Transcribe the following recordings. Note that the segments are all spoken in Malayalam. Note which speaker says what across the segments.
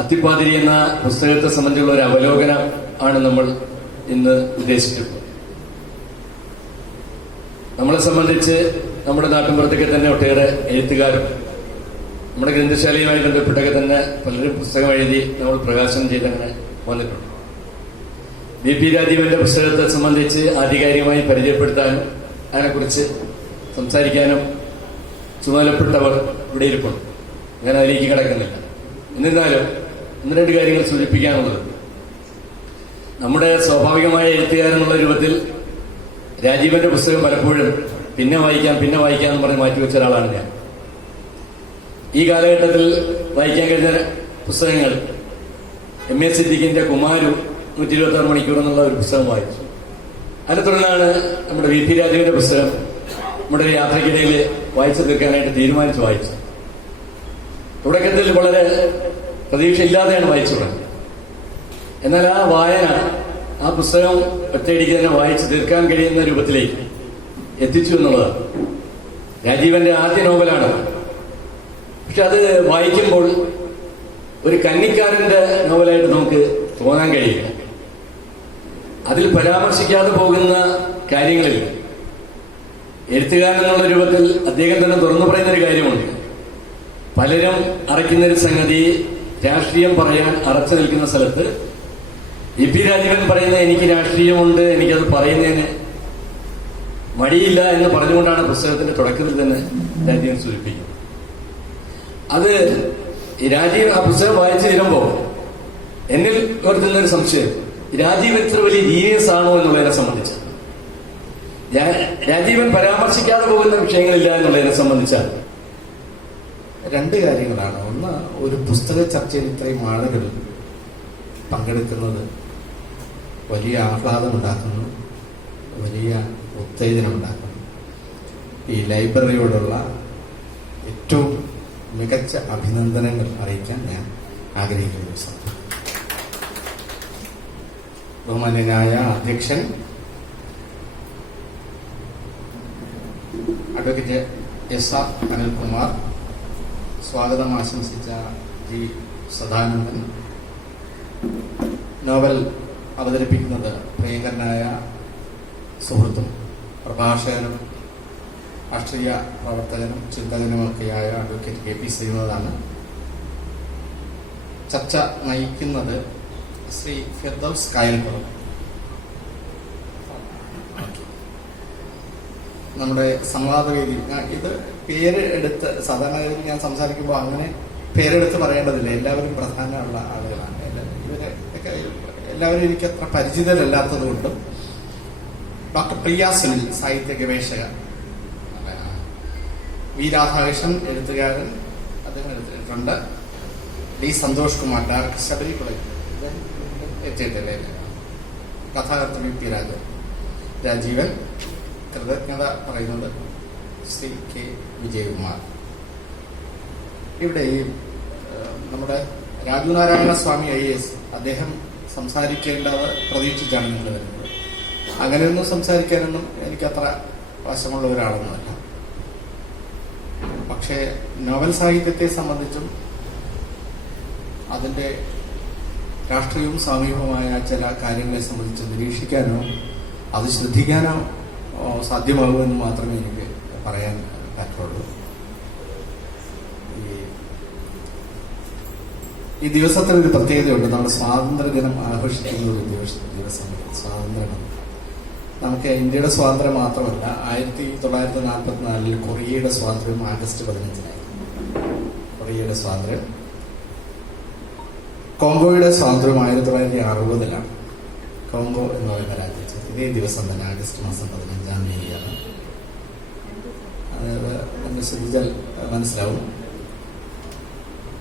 Speaker 1: അത്തിപ്പാതിരി എന്ന പുസ്തകത്തെ സംബന്ധിച്ചുള്ള ഒരു അവലോകനം ആണ് നമ്മൾ ഇന്ന് ഉദ്ദേശിച്ചിട്ടുള്ളത് നമ്മളെ സംബന്ധിച്ച് നമ്മുടെ നാട്ടിൻപുറത്തൊക്കെ തന്നെ ഒട്ടേറെ എഴുത്തുകാരും നമ്മുടെ ഗ്രന്ഥശാലയുമായി ബന്ധപ്പെട്ടൊക്കെ തന്നെ പലരും പുസ്തകം എഴുതി നമ്മൾ പ്രകാശനം ചെയ്തങ്ങനെ വന്നിട്ടുണ്ട്. ബി പി രാജീവന്റെ പുസ്തകത്തെ സംബന്ധിച്ച് ആധികാരികമായി പരിചയപ്പെടുത്താനും അതിനെക്കുറിച്ച് സംസാരിക്കാനും ചുമതലപ്പെട്ടവർ ഇവിടെ ഇരിപ്പുണ്ട് ഞാൻ അതിലേക്ക് കിടക്കുന്നില്ല. എന്നിരുന്നാലും ഒന്ന് രണ്ട് കാര്യങ്ങൾ സൂചിപ്പിക്കാനുള്ളത്. നമ്മുടെ സ്വാഭാവികമായ എഴുത്തുകാരെന്നുള്ള രൂപത്തിൽ രാജീവന്റെ പുസ്തകം പലപ്പോഴും പിന്നെ വായിക്കാം പിന്നെ വായിക്കാം എന്ന് പറഞ്ഞ് മാറ്റിവെച്ച ഒരാളാണ് ഞാൻ. ഈ കാലഘട്ടത്തിൽ വായിക്കാൻ കഴിഞ്ഞ പുസ്തകങ്ങൾ എം എസ് സിദ്ദിഖിന്റെ കുമാരു നൂറ്റി ഇരുപത്തി ആറ് മണിക്കൂർ എന്നുള്ള ഒരു പുസ്തകം വായിച്ചു. അതിനെ തുടർന്നാണ് നമ്മുടെ വി പി രാജീവിന്റെ പുസ്തകം നമ്മുടെ യാത്രക്കിടയിൽ വായിച്ചു തീർക്കാനായിട്ട് തീരുമാനിച്ചു വായിച്ചു തുടക്കത്തിൽ വളരെ പ്രതീക്ഷയില്ലാതെയാണ് വായിച്ചു തുടങ്ങിയത് എന്നാൽ ആ വായന ആ പുസ്തകം ഒറ്റയടിക്ക് തന്നെ വായിച്ച് തീർക്കാൻ കഴിയുന്ന രൂപത്തിലേക്ക് എത്തിച്ചു എന്നുള്ളതാണ്. രാജീവന്റെ ആദ്യ നോവലാണ് പക്ഷെ അത് വായിക്കുമ്പോൾ ഒരു കന്നിക്കാരന്റെ നോവലായിട്ട് നമുക്ക് തോന്നാൻ കഴിയില്ല. അതിൽ പരാമർശിക്കാതെ പോകുന്ന കാര്യങ്ങളിൽ എഴുത്തുകാരൻ എന്നുള്ള രൂപത്തിൽ അദ്ദേഹം തന്നെ തുറന്നു പറയുന്ന ഒരു കാര്യമുണ്ട്. പലരും അറയ്ക്കുന്ന ഒരു സംഗതി രാഷ്ട്രീയം പറയാൻ അറച്ചു നിൽക്കുന്ന സ്ഥലത്ത് ഇ പി രാജീവൻ പറയുന്ന എനിക്ക് രാഷ്ട്രീയമുണ്ട് എനിക്കത് പറയുന്നതിന് മടിയില്ല എന്ന് പറഞ്ഞുകൊണ്ടാണ് പുസ്തകത്തിന്റെ തുടക്കത്തിൽ തന്നെ രാജീവൻ സൂചിപ്പിക്കുന്നത്. അത് രാജീവ് ആ പുസ്തകം വായിച്ചു തരുമ്പോ എന്നിൽ ഒരു സംശയം. രാജീവ് എത്ര വലിയ ജീനിയസ് ആണോ എന്നുള്ളതിനെ സംബന്ധിച്ച്. രാജീവൻ പരാമർശിക്കാതെ പോകുന്ന വിഷയങ്ങളില്ല എന്നുള്ളതിനെ സംബന്ധിച്ചാണ്.
Speaker 2: രണ്ട് കാര്യങ്ങളാണ്. ഒന്ന് ഒരു പുസ്തക ചർച്ചയിൽ ഇത്രയും ആളുകൾ പങ്കെടുക്കുന്നത് വലിയ ആഹ്ലാദമുണ്ടാക്കുന്നു വലിയ ഉത്തേജനമുണ്ടാക്കുന്നു. ഈ ലൈബ്രറിയോടുള്ള ഏറ്റവും മികച്ച അഭിനന്ദനങ്ങൾ അറിയിക്കാൻ ഞാൻ ആഗ്രഹിക്കുന്നു സർ. ബഹുമാന്യനായ അധ്യക്ഷൻ അഡ്വക്കേറ്റ് എസ് ആർ അനിൽകുമാർ സ്വാഗതം ആശംസിച്ച ജി സദാനന്ദൻ. നോവൽ അവതരിപ്പിക്കുന്നത് പ്രിയങ്കരനായ സുഹൃത്തും പ്രഭാഷകനും രാഷ്ട്രീയ പ്രവർത്തകനും ചിന്തകനുമൊക്കെയായ അഡ്വക്കേറ്റ് കെ പി ശ്രീനാഥാണ് ചർച്ച നയിക്കുന്നത് ശ്രീ ഫിർദൌസ് കായൽപ്പുറം. നമ്മുടെ സംവാദവേദി ഇത് പേര് എടുത്ത് സാധാരണഗതിയിൽ ഞാൻ സംസാരിക്കുമ്പോൾ അങ്ങനെ പേരെടുത്ത് പറയേണ്ടതില്ല. എല്ലാവരും പ്രധാനമുള്ള ആളുകളാണ്. ഇവരെ എല്ലാവരും എനിക്ക് അത്ര പരിചിതരല്ലാത്തത് കൊണ്ടും ഡോക്ടർ പ്രിയ സുനിൽ സാഹിത്യ ഗവേഷക വി രാധാകൃഷ്ണൻ എഴുത്തുകാരൻ അദ്ദേഹം എടുത്തിട്ടുണ്ട്. ഡി സന്തോഷ് കുമാർ ഡയറക്ടർ ശബരി എത്തിയിട്ടില്ല. കഥാകൃത്ത് വി പി രാജ രാജീവൻ. കൃതജ്ഞത പറയുന്നത് ശ്രീ കെ വിജയകുമാർ. ഇവിടെ നമ്മുടെ രാജുനാരായണ സ്വാമി ഐ എസ് അദ്ദേഹം സംസാരിക്കേണ്ടത് പ്രതീക്ഷിച്ചാണ് നിങ്ങൾ വരുന്നത്. അങ്ങനെയൊന്നും സംസാരിക്കാനൊന്നും എനിക്കത്ര വശമുള്ള ഒരാളൊന്നുമല്ല. പക്ഷേ നോവൽ സാഹിത്യത്തെ സംബന്ധിച്ചും അതിന്റെ രാഷ്ട്രീയവും സാമൂഹികവുമായ ചില കാര്യങ്ങളെ സംബന്ധിച്ച് നിരീക്ഷിക്കാനോ അത് ശ്രദ്ധിക്കാനോ ഓ, സാധ്യമാകുമെന്ന് മാത്രമേ എനിക്ക് പറയാൻ പറ്റുള്ളൂ. ഈ- ദിവസത്തിന് ഒരു പ്രത്യേകതയുണ്ട്. നമ്മൾ സ്വാതന്ത്ര്യദിനം ആഘോഷിക്കുന്ന ഒരു ദിവസ- സ്വാതന്ത്ര്യമാണ്. നമുക്ക് ഇന്ത്യയുടെ സ്വാതന്ത്ര്യം മാത്രമല്ല ആയിരത്തി തൊള്ളായിരത്തി നാൽപ്പത്തിനാലിൽ കൊറിയയുടെ സ്വാതന്ത്ര്യം ആഗസ്റ്റ് പതിനഞ്ചിനായി. കൊറിയയുടെ സ്വാതന്ത്ര്യം. കോങ്കോയുടെ സ്വാതന്ത്ര്യം ആയിരത്തി തൊള്ളായിരത്തി അറുപതിലാണ്. കോങ്കോ എന്ന് പറയുന്ന രാജ്യത്ത് ഇതേ ദിവസം തന്നെ ആഗസ്റ്റ് മാസം പതിനഞ്ചാം തീയതിയാണ്. അതായത് എന്നെ ശ്രദ്ധിച്ചാൽ മനസ്സിലാവും.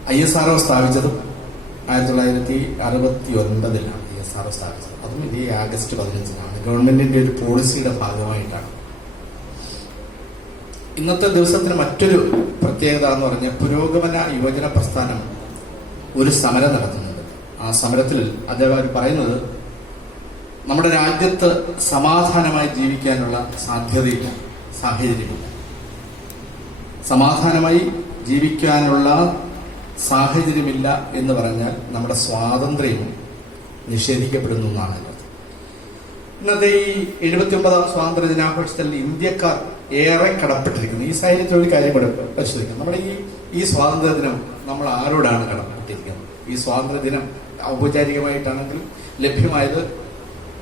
Speaker 2: ഐ എസ് ആർ ഒ സ്ഥാപിച്ചതും ആയിരത്തി തൊള്ളായിരത്തി അറുപത്തി ഒൻപതിലാണ് ഐ എസ് ആർ ഒ സ്ഥാപിച്ചത്. അതും ഇതേ ആഗസ്റ്റ് പതിനഞ്ചിനാണ്. ഗവൺമെന്റിന്റെ ഒരു പോളിസിയുടെ ഭാഗമായിട്ടാണ്. ഇന്നത്തെ ദിവസത്തിന് മറ്റൊരു പ്രത്യേകത എന്ന് പറഞ്ഞാൽ പുരോഗമന യുവജന പ്രസ്ഥാനം ഒരു സമരം നടത്തുന്നുണ്ട്. ആ സമരത്തിൽ അദ്ദേഹം പറയുന്നത് നമ്മുടെ രാജ്യത്ത് സമാധാനമായി ജീവിക്കാനുള്ള സാധ്യതയില്ല സാഹചര്യമില്ല. സമാധാനമായി ജീവിക്കാനുള്ള സാഹചര്യമില്ല എന്ന് പറഞ്ഞാൽ നമ്മുടെ സ്വാതന്ത്ര്യം നിഷേധിക്കപ്പെടുന്നു എന്നാണ് ഇന്നത്തെ ഈ എഴുപത്തി ഒമ്പതാം സ്വാതന്ത്ര്യ ദിനാഘോഷത്തിൽ ഇന്ത്യക്കാർ ഏറെ കടപ്പെട്ടിരിക്കുന്നു. ഈ സാഹചര്യത്തിൽ ഒരു കാര്യം കൂടെ പരിശോധിക്കാം. നമ്മുടെ ഈ ഈ സ്വാതന്ത്ര്യ ദിനം നമ്മൾ ആരോടാണ് കടപ്പെട്ടിരിക്കുന്നത്? ഈ സ്വാതന്ത്ര്യ ദിനം ഔപചാരികമായിട്ടാണെങ്കിലും ലഭ്യമായത്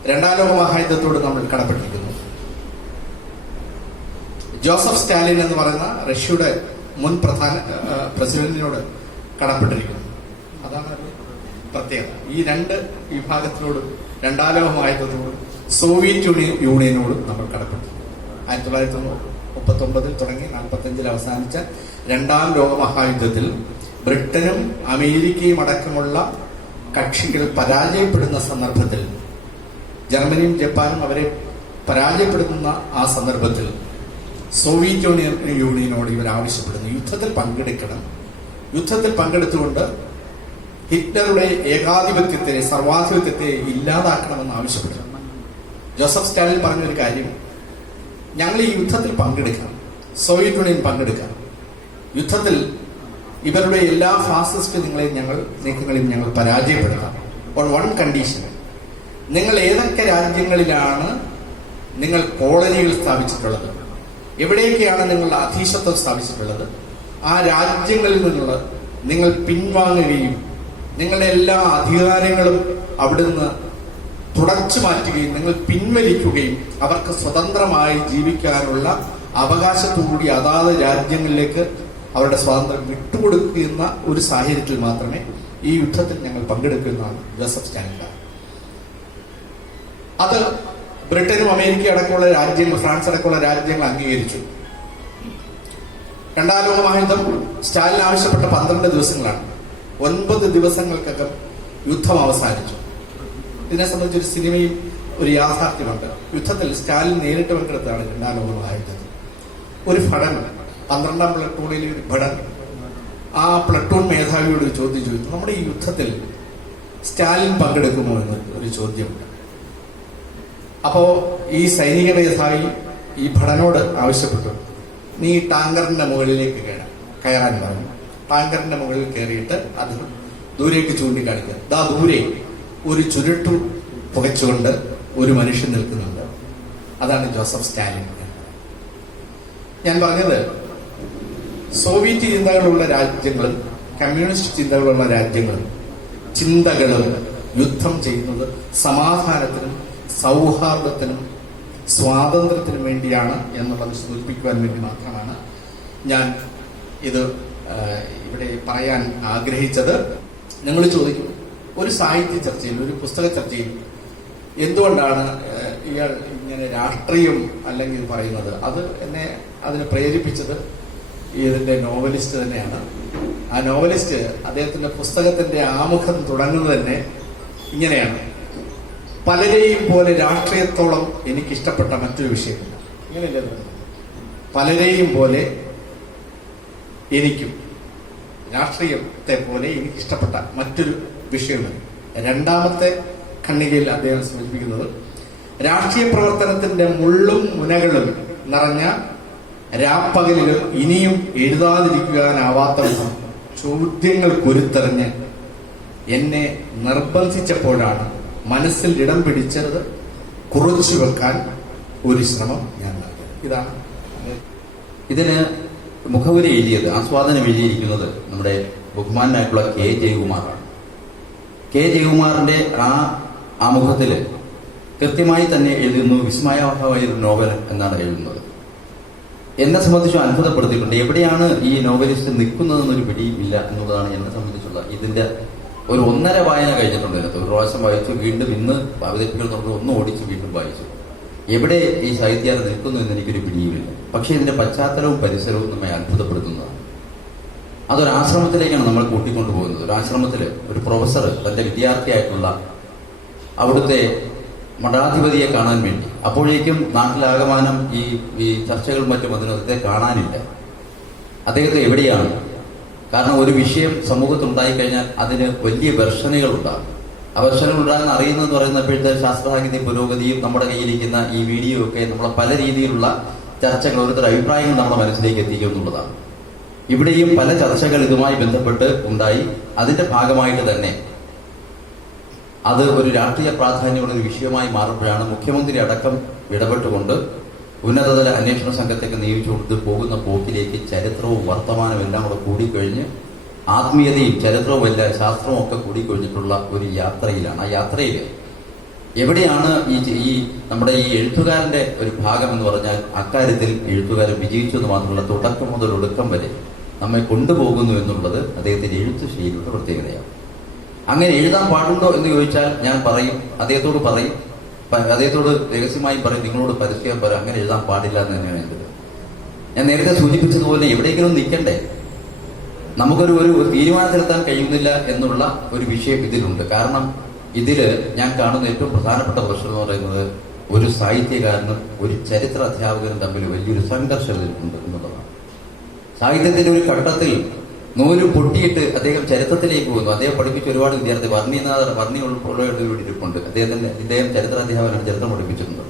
Speaker 2: രണ്ടാം ലോക മഹായുദ്ധത്തോട് നമ്മൾ കടപ്പെട്ടിരിക്കുന്നു. ജോസഫ് സ്റ്റാലിൻ എന്ന് പറയുന്ന റഷ്യയുടെ മുൻ പ്രധാന പ്രസിഡന്റിനോട് കടപ്പെട്ടിരിക്കുന്നു. അതാണ് പ്രത്യേകത. ഈ രണ്ട് വിഭാഗത്തിനോടും രണ്ടാം ലോക മഹായുദ്ധത്തോടും സോവിയറ്റ് യൂണിയൻ യൂണിയനോടും നമ്മൾ കടപ്പെട്ടു ആയിരത്തി തൊള്ളായിരത്തി മുപ്പത്തി ഒമ്പതിൽ തുടങ്ങി നാൽപ്പത്തഞ്ചിൽ അവസാനിച്ച രണ്ടാം ലോക മഹായുദ്ധത്തിൽ ബ്രിട്ടനും അമേരിക്കയും അടക്കമുള്ള കക്ഷികൾ പരാജയപ്പെടുന്ന സന്ദർഭത്തിൽ ജർമ്മനിയും ജപ്പാനും അവരെ പരാജയപ്പെടുത്തുന്ന ആ സന്ദർഭത്തിൽ സോവിയറ്റ് യൂണിയൻ യൂണിയനോട് ഇവർ ആവശ്യപ്പെടുന്നു. യുദ്ധത്തിൽ പങ്കെടുക്കണം. യുദ്ധത്തിൽ പങ്കെടുത്തുകൊണ്ട് ഹിറ്റ്ലറുടെ ഏകാധിപത്യത്തെ സർവാധിപത്യത്തെ ഇല്ലാതാക്കണമെന്ന് ആവശ്യപ്പെടുന്നു. ജോസഫ് സ്റ്റാലിൻ പറഞ്ഞൊരു കാര്യം ഞങ്ങൾ ഈ യുദ്ധത്തിൽ പങ്കെടുക്കണം സോവിയറ്റ് യൂണിയൻ പങ്കെടുക്കാം. യുദ്ധത്തിൽ ഇവരുടെ എല്ലാ ഫാസിസ്റ്റ് നിങ്ങളെയും ഞങ്ങൾ നീക്കങ്ങളെയും ഞങ്ങൾ പരാജയപ്പെടുത്താം. ഓൺ വൺ കണ്ടീഷൻ നിങ്ങൾ ഏതൊക്കെ രാജ്യങ്ങളിലാണ് നിങ്ങൾ കോളനികൾ സ്ഥാപിച്ചിട്ടുള്ളത്? എവിടെയൊക്കെയാണ് നിങ്ങളുടെ അധീശത്വം സ്ഥാപിച്ചിട്ടുള്ളത്? ആ രാജ്യങ്ങളിൽ നിന്നുള്ള നിങ്ങൾ പിൻവാങ്ങുകയും നിങ്ങളുടെ എല്ലാ അധികാരങ്ങളും അവിടുന്ന് തുടച്ചു മാറ്റുകയും നിങ്ങൾ പിൻവലിക്കുകയും അവർക്ക് സ്വതന്ത്രമായി ജീവിക്കാനുള്ള അവകാശത്തോടുകൂടി അതാത് രാജ്യങ്ങളിലേക്ക് അവരുടെ സ്വാതന്ത്ര്യം വിട്ടുകൊടുക്കുന്ന ഒരു സാഹചര്യത്തിൽ മാത്രമേ ഈ യുദ്ധത്തിൽ ഞങ്ങൾ പങ്കെടുക്കുന്നതാണ് ജോസഫ് സ്റ്റാലിൻ അത് ബ്രിട്ടനും അമേരിക്ക അടക്കമുള്ള രാജ്യങ്ങൾ ഫ്രാൻസ് അടക്കമുള്ള രാജ്യങ്ങൾ അംഗീകരിച്ചു. രണ്ടാം ലോക മഹായുദ്ധം സ്റ്റാലിൻ ആവശ്യപ്പെട്ട പന്ത്രണ്ട് ദിവസങ്ങളാണ്. ഒൻപത് ദിവസങ്ങൾക്കകം യുദ്ധം അവസാനിച്ചു. ഇതിനെ സംബന്ധിച്ച് ഒരു സിനിമയും ഒരു യാഥാർത്ഥ്യമുണ്ട്. യുദ്ധത്തിൽ സ്റ്റാലിൻ നേരിട്ട് പങ്കെടുത്തതാണ് രണ്ടാം ലോക മഹായുദ്ധത്തിൽ ഒരു ഭടൻ പന്ത്രണ്ടാം പ്ലട്ടൂണിലെ ഒരു ഭടൻ ആ പ്ലട്ടൂൺ മേധാവിയോട് ചോദ്യം ചോദിച്ചു. നമ്മുടെ ഈ യുദ്ധത്തിൽ സ്റ്റാലിൻ പങ്കെടുക്കുമോ? എന്ന് ഒരു ചോദ്യമുണ്ട്. അപ്പോ ഈ സൈനിക മേധാവി ഈ ഭടനോട് ആവശ്യപ്പെട്ടു. നീ ടാങ്കറിന്റെ മുകളിലേക്ക് കയറാൻ കയറാൻ പറഞ്ഞു. ടാങ്കറിന്റെ മുകളിൽ കയറിയിട്ട് അത് ദൂരേക്ക് ചൂണ്ടിക്കാണിക്കുക. ദാ ദൂരെ ഒരു ചുരുട്ടു പുകച്ചുകൊണ്ട് ഒരു മനുഷ്യൻ നിൽക്കുന്നുണ്ട്. അതാണ് ജോസഫ് സ്റ്റാലിൻ. ഞാൻ പറഞ്ഞത് സോവിയറ്റ് ചിന്തകളുള്ള രാജ്യങ്ങളും കമ്മ്യൂണിസ്റ്റ് ചിന്തകളുള്ള രാജ്യങ്ങളും ചിന്തകളും യുദ്ധം ചെയ്യുന്നത് സമാധാനത്തിനും സൗഹാർദ്ദത്തിനും സ്വാതന്ത്ര്യത്തിനും വേണ്ടിയാണ് എന്നുള്ളത് സൂചിപ്പിക്കുവാൻ വേണ്ടി മാത്രമാണ് ഞാൻ ഇത് ഇവിടെ പറയാൻ ആഗ്രഹിച്ചത്. നിങ്ങൾ ചോദിക്കും ഒരു സാഹിത്യ ചർച്ചയിൽ ഒരു പുസ്തക ചർച്ചയിൽ എന്തുകൊണ്ടാണ് ഇയാൾ ഇങ്ങനെ രാഷ്ട്രീയം അല്ലെങ്കിൽ പറയുന്നത്? അത് എന്നെ അതിനെ പ്രേരിപ്പിച്ചത് ഇതിന്റെ നോവലിസ്റ്റ് തന്നെയാണ്. ആ നോവലിസ്റ്റ് അദ്ദേഹത്തിന്റെ പുസ്തകത്തിന്റെ ആമുഖം തുടങ്ങുന്നത് തന്നെ ഇങ്ങനെയാണ്. പലരെയും പോലെ രാഷ്ട്രീയത്തോളം എനിക്കിഷ്ടപ്പെട്ട മറ്റൊരു വിഷയമില്ല? പലരെയും പോലെ എനിക്കും രാഷ്ട്രീയത്തെ പോലെ എനിക്കിഷ്ടപ്പെട്ട മറ്റൊരു വിഷയമില്ല രണ്ടാമത്തെ ഖണ്ഡികയിൽ അദ്ദേഹം സൂചിപ്പിക്കുന്നത് രാഷ്ട്രീയ പ്രവർത്തനത്തിന്റെ മുള്ളും മുനകളും നിറഞ്ഞ രാപ്പകലിലും ഇനിയും എഴുതാതിരിക്കുവാനാവാത്ത വിധം ചോദ്യങ്ങൾ കുരുത്തെറിഞ്ഞ് എന്നെ നിർബന്ധിച്ചപ്പോഴാണ് മനസ്സിൽ ഇടം പിടിച്ചത് കുറച്ചു വെക്കാൻ ഒരു ശ്രമം ഞാൻ നടത്തി. ഇതാണ്
Speaker 3: ഇതിന് മുഖവുര എഴുതിയത് ആസ്വാദനം എഴുതിയിരിക്കുന്നത് നമ്മുടെ ബഹുമാനായിട്ടുള്ള കെ ജയകുമാറാണ്. കെ ജയകുമാറിന്റെ ആ ആമുഖത്തിൽ കൃത്യമായി തന്നെ എഴുതുന്നു വിസ്മയാവഹമായ ഒരു നോവൽ എന്നാണ് എഴുതുന്നത്. എന്നെ സംബന്ധിച്ചും അത്ഭുതപ്പെടുത്തിയിട്ടുണ്ട്. എവിടെയാണ് ഈ നോവലിസ്റ്റ് നിൽക്കുന്നതെന്നൊരു പിടിയില്ല എന്നുള്ളതാണ് എന്നെ സംബന്ധിച്ചുള്ള ഇതിന്റെ ഒരു ഒന്നര വായന കഴിഞ്ഞിട്ടുണ്ട് ഇതിനകത്ത്. ഒരു പ്രാവശ്യം വായിച്ചു വീണ്ടും ഇന്ന് അവതരിപ്പിക്കണം നമ്മൾ ഒന്ന് ഓടിച്ച് വീണ്ടും വായിച്ചു. എവിടെ ഈ സാഹിത്യം നിൽക്കുന്നു എന്ന് എനിക്കൊരു പിടിയുമില്ല പക്ഷേ ഇതിന്റെ പശ്ചാത്തലവും പരിസരവും നമ്മെ അത്ഭുതപ്പെടുത്തുന്നതാണ്. അതൊരു ആശ്രമത്തിലേക്കാണ് നമ്മൾ കൂട്ടിക്കൊണ്ടുപോകുന്നത് ഒരു ആശ്രമത്തിൽ ഒരു പ്രൊഫസർ തന്റെ വിദ്യാർത്ഥിയായിട്ടുള്ള അവിടുത്തെ മഠാധിപതിയെ കാണാൻ വേണ്ടി. അപ്പോഴേക്കും നാട്ടിലാകമാനം ഈ ഈ ചർച്ചകളും മറ്റും അതിനകത്തെ കാണാനില്ല. അദ്ദേഹത്തെ എവിടെയാണ് കാരണം ഒരു വിഷയം സമൂഹത്തിൽ ഉണ്ടായിക്കഴിഞ്ഞാൽ അതിന് വലിയ വെർഷനുകൾ ഉണ്ടാകും ആ വെർഷനുകൾ ഉണ്ടാകുന്ന അറിയുന്നതെന്ന് പറയുന്ന ഇപ്പോഴത്തെ ശാസ്ത്രസാഹിത്യ പുരോഗതിയും നമ്മുടെ കയ്യിലിരിക്കുന്ന ഈ വീഡിയോ ഒക്കെ നമ്മളെ പല രീതിയിലുള്ള ചർച്ചകൾ ഓരോരുത്തരുടെ അഭിപ്രായങ്ങൾ നമ്മുടെ മനസ്സിലേക്ക് എത്തിക്കും എന്നുള്ളതാണ്. ഇവിടെയും പല ചർച്ചകൾ ഇതുമായി ബന്ധപ്പെട്ട് ഉണ്ടായി. അതിന്റെ ഭാഗമായിട്ട് തന്നെ അത് ഒരു രാഷ്ട്രീയ പ്രാധാന്യമുള്ള ഒരു വിഷയമായി മാറുമ്പോഴാണ് മുഖ്യമന്ത്രി അടക്കം ഇടപെട്ടുകൊണ്ട് ഉന്നതതല അന്വേഷണ സംഘത്തേക്ക് നിയമിച്ചു കൊടുത്ത് പോകുന്ന പോക്കിലേക്ക് ചരിത്രവും വർത്തമാനവും എല്ലാം കൂടെ കൂടിക്കഴിഞ്ഞ് ആത്മീയതയും ചരിത്രവും എല്ലാം ശാസ്ത്രവും ഒക്കെ കൂടിക്കഴിഞ്ഞിട്ടുള്ള ഒരു യാത്രയിലാണ്. ആ യാത്രയിൽ എവിടെയാണ് ഈ ഈ നമ്മുടെ ഈ എഴുത്തുകാരന്റെ ഒരു ഭാഗം എന്ന് പറഞ്ഞാൽ അക്കാര്യത്തിൽ എഴുത്തുകാരൻ വിജയിച്ചു എന്ന് മാത്രമല്ല തുടക്കം മുതൽ ഒടുക്കം വരെ നമ്മെ കൊണ്ടുപോകുന്നു എന്നുള്ളത് അദ്ദേഹത്തിന്റെ എഴുത്തു ശൈലിയുടെ പ്രത്യേകതയാണ്. അങ്ങനെ എഴുതാൻ പാടുണ്ടോ എന്ന് ചോദിച്ചാൽ ഞാൻ പറയും അദ്ദേഹത്തോട് പറയും. അദ്ദേഹത്തോട് രഹസ്യമായി പറയും നിങ്ങളോട് പരസ്യം പറയും അങ്ങനെ എഴുതാൻ പാടില്ല എന്ന് തന്നെയാണ് എന്റെ ഞാൻ നേരത്തെ സൂചിപ്പിച്ചതുപോലെ എവിടെയെങ്കിലും നിൽക്കണ്ടേ? നമുക്കൊരു ഒരു തീരുമാനത്തിലെത്താൻ കഴിയുന്നില്ല എന്നുള്ള ഒരു വിഷയം ഇതിലുണ്ട്. കാരണം ഇതിൽ ഞാൻ കാണുന്ന ഏറ്റവും പ്രധാനപ്പെട്ട പ്രശ്നം എന്ന് പറയുന്നത് ഒരു സാഹിത്യകാരനും ഒരു ചരിത്ര അധ്യാപകനും തമ്മിൽ വലിയൊരു സംഘർഷം ഇതിലുണ്ട് എന്നുള്ളതാണ്. സാഹിത്യത്തിന്റെ ഒരു ഘട്ടത്തിൽ നൂൽ പൊട്ടിയിട്ട് അദ്ദേഹം ചരിത്രത്തിലേക്ക് പോകുന്നു. അദ്ദേഹം പഠിപ്പിച്ച ഒരുപാട് വിദ്യാർത്ഥി വർണിനാഥർ വർണി ഉൾപ്പെടെയുള്ള ഒരു ഇരിപ്പുണ്ട് അദ്ദേഹത്തിന്റെ ഇദ്ദേഹം ചരിത്ര അധ്യാപകനാണ് ചരിത്രം പഠിപ്പിച്ചിട്ടുണ്ട്.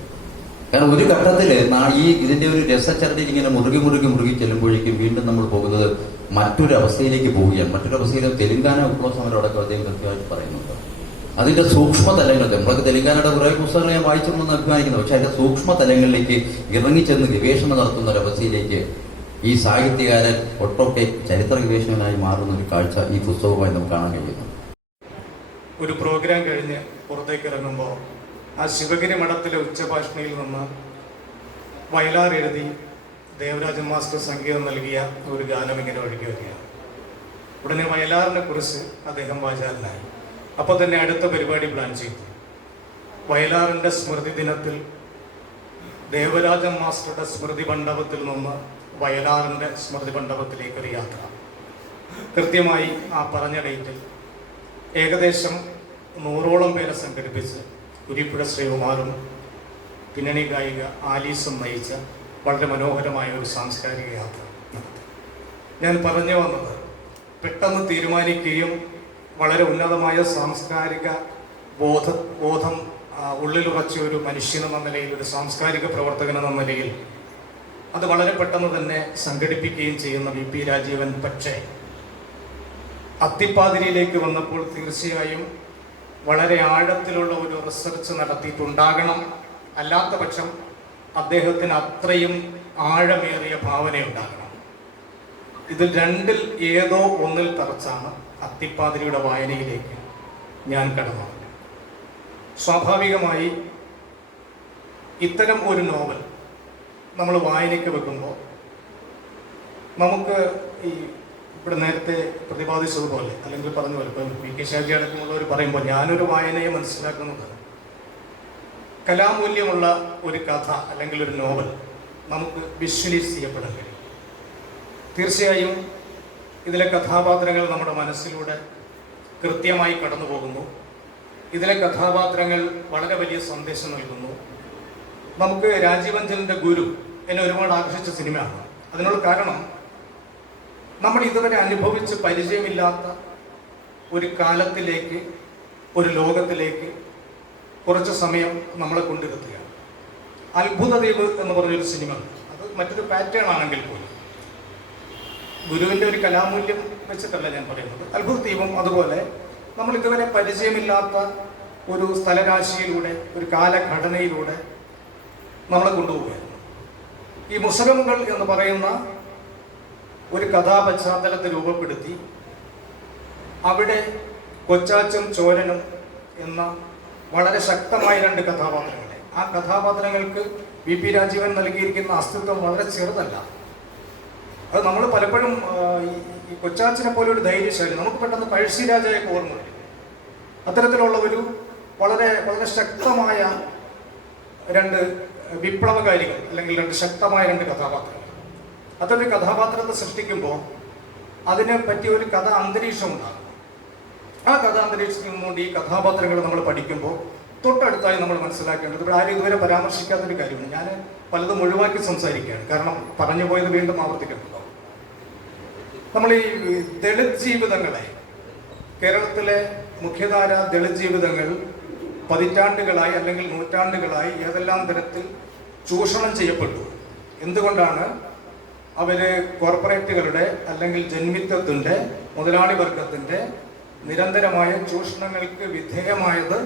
Speaker 3: കാരണം ഒരു ഘട്ടത്തിൽ നാ- ഈ ഇതിന്റെ ഒരു രസച്ചരടിൽ ഇങ്ങനെ മുറുകി മുറുകി മുറുകി ചെല്ലുമ്പോഴേക്കും വീണ്ടും നമ്മൾ പോകുന്നത് മറ്റൊരു അവസ്ഥയിലേക്ക് പോവുകയാണ്. മറ്റൊരു അവസ്ഥയിൽ തെലുങ്കാന വിപ്ലവ സമരം അടക്കം അദ്ദേഹം കൃത്യമായിട്ട് പറയുന്നുണ്ട്. അതിന്റെ സൂക്ഷ്മ തലങ്ങൾ നമ്മളൊക്കെ തെലുങ്കാനയുടെ കുറെ പുസ്തകങ്ങൾ ഞാൻ വായിച്ചിട്ടുണ്ടെന്ന് അഭിമാനിക്കുന്നു. പക്ഷെ അതിന്റെ സൂക്ഷ്മ തലങ്ങളിലേക്ക് ഇറങ്ങിച്ചെന്ന് ഗവേഷണം നടത്തുന്ന ഒരു അവസ്ഥയിലേക്ക് ഈ സാഹിത്യകാരൻ ഒട്ടൊക്കെ ചരിത്ര ഗവേഷകനായി മാറുന്ന ഒരു കാഴ്ച ഈ പുസ്തകവുമായി നമുക്ക് കാണാൻ കഴിയുന്നു.
Speaker 4: ഒരു പ്രോഗ്രാം കഴിഞ്ഞ് പുറത്തേക്ക് ഇറങ്ങുമ്പോൾ ആ ശിവഗിരി മഠത്തിലെ ഉച്ചഭാഷണിയിൽ നിന്ന് വയലാർ എഴുതി ദേവരാജൻ മാസ്റ്റർ സംഗീതം നൽകിയ ഒരു ഗാനം ഇങ്ങനെ ഒഴുകി വരികയാണ്. ഉടനെ വയലാറിനെ കുറിച്ച് അദ്ദേഹം വാചാലനായി. അപ്പോൾ തന്നെ അടുത്ത പരിപാടി പ്ലാൻ ചെയ്തു. വയലാറിന്റെ സ്മൃതി ദിനത്തിൽ ദേവരാജൻ മാസ്റ്ററുടെ സ്മൃതി മണ്ഡപത്തിൽ നിന്ന് വയലാറിന്റെ സ്മൃതി മണ്ഡപത്തിലേക്ക് ഒരു യാത്ര. കൃത്യമായി ആ പറഞ്ഞ ഡേറ്റിൽ ഏകദേശം നൂറോളം പേരെ സംഘടിപ്പിച്ച് കുരിപ്പുഴ ശ്രീകുമാറും പിന്നണി ഗായിക ആലീസും നയിച്ച വളരെ മനോഹരമായ ഒരു സാംസ്കാരിക യാത്ര നടത്തി. ഞാൻ പറഞ്ഞു വന്നത് പെട്ടെന്ന് തീരുമാനിക്കുകയും വളരെ ഉന്നതമായ സാംസ്കാരിക ബോധ ബോധം ഉള്ളിലുറച്ച ഒരു മനുഷ്യനെന്ന നിലയിൽ ഒരു സാംസ്കാരിക പ്രവർത്തകനെന്ന നിലയിൽ അത് വളരെ പെട്ടെന്ന് തന്നെ സംഘടിപ്പിക്കുകയും ചെയ്യുന്ന വി പി രാജീവൻ പക്ഷേ അത്തിപ്പാതിരിയിലേക്ക് വന്നപ്പോൾ തീർച്ചയായും വളരെ ആഴത്തിലുള്ള ഒരു റിസർച്ച് നടത്തിയിട്ടുണ്ടാകണം. അല്ലാത്ത പക്ഷം അദ്ദേഹത്തിന് അത്രയും ആഴമേറിയ ഭാവനയുണ്ടാകണം. ഇതിൽ രണ്ടിൽ ഏതോ ഒന്നിൽ തറച്ചാണ് അത്തിപ്പാതിരിയുടെ വായനയിലേക്ക് ഞാൻ കടന്നത്. സ്വാഭാവികമായി ഇത്തരം ഒരു നോവൽ നമ്മൾ വായനയ്ക്ക് വെക്കുമ്പോൾ നമുക്ക് ഈ ഇവിടെ നേരത്തെ പ്രതിപാദിച്ചതുപോലെ അല്ലെങ്കിൽ പറഞ്ഞ പോലെ ഇപ്പം പി കെ ഷാജി അടക്കമുള്ളവർ പറയുമ്പോൾ ഞാനൊരു വായനയെ മനസ്സിലാക്കുന്നത് കലാമൂല്യമുള്ള ഒരു കഥ അല്ലെങ്കിൽ ഒരു നോവൽ നമുക്ക് വിഷ്വലൈസ് ചെയ്യപ്പെടാൻ കഴിയും. തീർച്ചയായും ഇതിലെ കഥാപാത്രങ്ങൾ നമ്മുടെ മനസ്സിലൂടെ കൃത്യമായി കടന്നു പോകുന്നു. ഇതിലെ കഥാപാത്രങ്ങൾ വളരെ വലിയ സന്ദേശം നൽകുന്നു. നമുക്ക് രാജീവഞ്ചലിന്റെ ഗുരു എന്നെ ഒരുപാട് ആകർഷിച്ച സിനിമയാണ്. അതിനുള്ള കാരണം നമ്മൾ ഇതുവരെ അനുഭവിച്ച് പരിചയമില്ലാത്ത ഒരു കാലത്തിലേക്ക് ഒരു ലോകത്തിലേക്ക് കുറച്ച് സമയം നമ്മളെ കൊണ്ടിരുത്തുകയാണ്. അത്ഭുത ദ്വീപ് എന്ന് പറഞ്ഞൊരു സിനിമ അത് മറ്റൊരു പാറ്റേൺ ആണെങ്കിൽ പോലും. ഗുരുവിന്റെ ഒരു കലാമൂല്യം വെച്ചിട്ടല്ല ഞാൻ പറയുന്നത്. അത്ഭുത ദ്വീപം അതുപോലെ നമ്മൾ ഇതുവരെ പരിചയമില്ലാത്ത ഒരു സ്ഥലരാശിയിലൂടെ ഒരു കാലഘടനയിലൂടെ നമ്മളെ കൊണ്ടുപോവുകയാണ്. ഈ മുസലമുകൾ എന്ന് പറയുന്ന ഒരു കഥാപശ്ചാത്തലത്തെ രൂപപ്പെടുത്തി അവിടെ കൊച്ചാച്ചും ചോരനും എന്ന വളരെ ശക്തമായ രണ്ട് കഥാപാത്രങ്ങളെ. ആ കഥാപാത്രങ്ങൾക്ക് വി പി രാജീവൻ നൽകിയിരിക്കുന്ന അസ്തിത്വം വളരെ ചെറുതല്ല. അത് നമ്മൾ പലപ്പോഴും ഈ- കൊച്ചാച്ചിനെ പോലെ ഒരു ധൈര്യശാലി നമുക്ക് പെട്ടെന്ന് പഴശ്ശിരാജയൊക്കെ ഓർമ്മ വരും. അത്തരത്തിലുള്ള ഒരു വളരെ വളരെ ശക്തമായ രണ്ട് വിപ്ലവകാരികൾ അല്ലെങ്കിൽ രണ്ട് ശക്തമായ രണ്ട് കഥാപാത്രങ്ങൾ. അതൊരു കഥാപാത്രത്തെ സൃഷ്ടിക്കുമ്പോൾ അതിനെ പറ്റിയ ഒരു കഥ അന്തരീക്ഷം ഉണ്ടാകും. ആ കഥ അന്തരീക്ഷത്തിൽ നിന്നുകൊണ്ട് ഈ കഥാപാത്രങ്ങൾ നമ്മൾ പഠിക്കുമ്പോൾ തൊട്ടടുത്തായി നമ്മൾ മനസ്സിലാക്കേണ്ടത് ഇവിടെ ആരും ഇതുവരെ പരാമർശിക്കാത്തൊരു കാര്യമാണ്. ഞാൻ പലതും ഒഴിവാക്കി സംസാരിക്കുകയാണ്. കാരണം പറഞ്ഞു പോയത് വീണ്ടും ആവർത്തിക്കുന്നുണ്ടാവും നമ്മൾ ഈ ദളിത് ജീവിതങ്ങളെ കേരളത്തിലെ മുഖ്യധാര ദളിത് ജീവിതങ്ങൾ പതിറ്റാണ്ടുകളായി അല്ലെങ്കിൽ നൂറ്റാണ്ടുകളായി ഏതെല്ലാം തരത്തിൽ ചൂഷണം ചെയ്യപ്പെട്ടു? എന്തുകൊണ്ടാണ് അവർ കോർപ്പറേറ്റുകളുടെ അല്ലെങ്കിൽ ജന്മിത്വത്തിന്റെ മുതലാളി വർഗത്തിന്റെ നിരന്തരമായ ചൂഷണങ്ങൾക്ക് വിധേയമായത്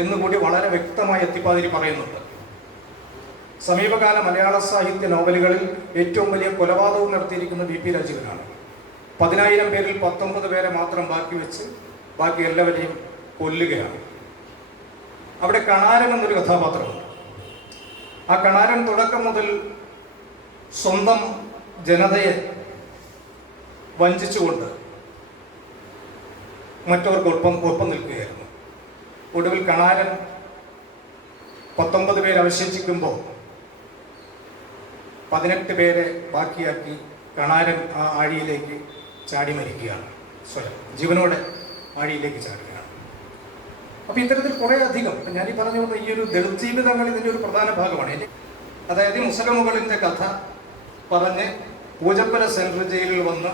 Speaker 4: എന്നുകൂടി വളരെ വ്യക്തമായി എത്തിപ്പാതിരി പറയുന്നുണ്ട്. സമീപകാല മലയാള സാഹിത്യ നോവലുകളിൽ ഏറ്റവും വലിയ കൊലപാതകം നടത്തിയിരിക്കുന്ന ബി പി രാജീവനാണ്. പതിനായിരം പേരിൽ പത്തൊമ്പത് പേരെ മാത്രം ബാക്കി വെച്ച് ബാക്കി എല്ലാവരെയും കൊല്ലുകയാണ്. അവിടെ കണാരൻ എന്നൊരു കഥാപാത്രമുണ്ട്. ആ കണാരൻ തുടക്കം മുതൽ സ്വന്തം ജനതയെ വഞ്ചിച്ചുകൊണ്ട് മറ്റവർക്ക് ഒപ്പം ഒപ്പം നിൽക്കുകയായിരുന്നു. ഒടുവിൽ കണാരൻ പത്തൊമ്പത് പേര് അവശേഷിക്കുമ്പോൾ പതിനെട്ട് പേരെ ബാക്കിയാക്കി കണാരൻ ആ ആഴിയിലേക്ക് ചാടി മരിക്കുകയാണ് സ്വയം ജീവനോടെ ആഴിയിലേക്ക് ചാടുകയാണ് അപ്പൊ ഇത്തരത്തിൽ കുറെ അധികം ഞാൻ ഈ പറഞ്ഞു ഈ ഒരു ദളിത് ജീവിതങ്ങൾ ഇതിന്റെ ഒരു പ്രധാന ഭാഗമാണ്. അതായത് ഈ മുസലമുകളിന്റെ കഥ പറഞ്ഞ് പൂജപ്പുര സെൻട്രൽ ജയിലിൽ വന്ന്